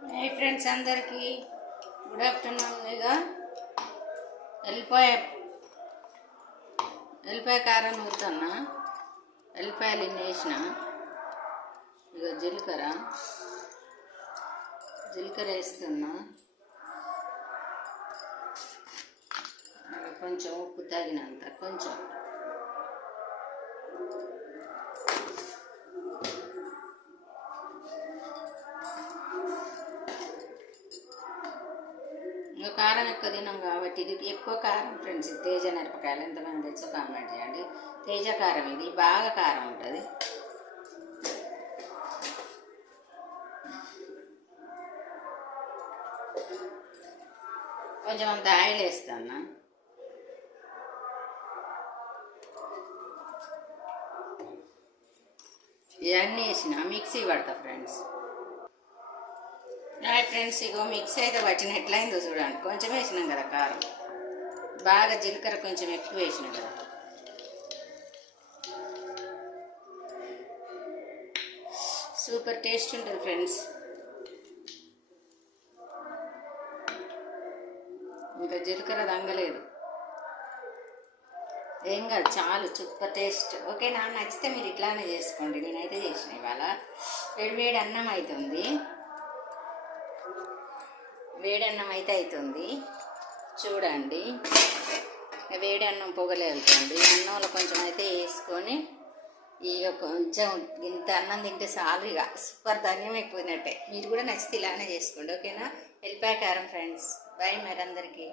Hi friends, అందరికీ good afternoon. ఇక ఎల్లిపాయ కారం నూరుతున్నా. ఎల్లిపాయలు ఇన్ని వేసిన. ఇక జీలకర్ర వేస్తున్నా. కొంచెం ఉప్పు తగినంత, కొంచెం కారం ఎక్కువ తినాం కాబట్టి ఇది ఎక్కువ కారం ఫ్రెండ్స్. ఇది తేజ మిరపకాయలు ఎంతమంది తెచ్చో కామెంట్ చేయండి. తేజ కారం ఇది బాగా కారం ఉంటుంది. కొంచెం అంత ఆయిల్ వేస్తాను. ఇవన్నీ వేసిన మిక్సీ పడతా ఫ్రెండ్స్. ఫ్రెండ్స్, ఇగో మిక్సీ అయితే పట్టిన ఎట్లయిందో చూడండి. కొంచెం వేసినాం కదా కారం, బాగా జీలకర్ర కొంచెం ఎక్కువ వేసినాం కదా. సూపర్ టేస్ట్ ఉంటుంది ఫ్రెండ్స్. ఇంకా జీలకర్ర దంగలేదు, ఏం కాదు, చాలు. Super taste. ఓకేనా? నచ్చితే మీరు ఇట్లానే చేసుకోండి. నేనైతే చేసిన ఇవాళ. వేడి అన్నం అవుతుంది. వేడన్నం అయితే అవుతుంది చూడండి. వేడి అన్నం పొగలే వెళ్తుంది. అన్నంలో కొంచెం అయితే వేసుకొని ఇక కొంచెం ఇంత అన్నం తింటే చాలు. ఇక సూపర్ ధన్యం అయిపోయినట్టే. మీరు కూడా నచ్చితే ఇలానే చేసుకోండి. ఓకేనా? ఎల్లిపాయ కారం ఫ్రెండ్స్. బాయ్ మరి అందరికీ.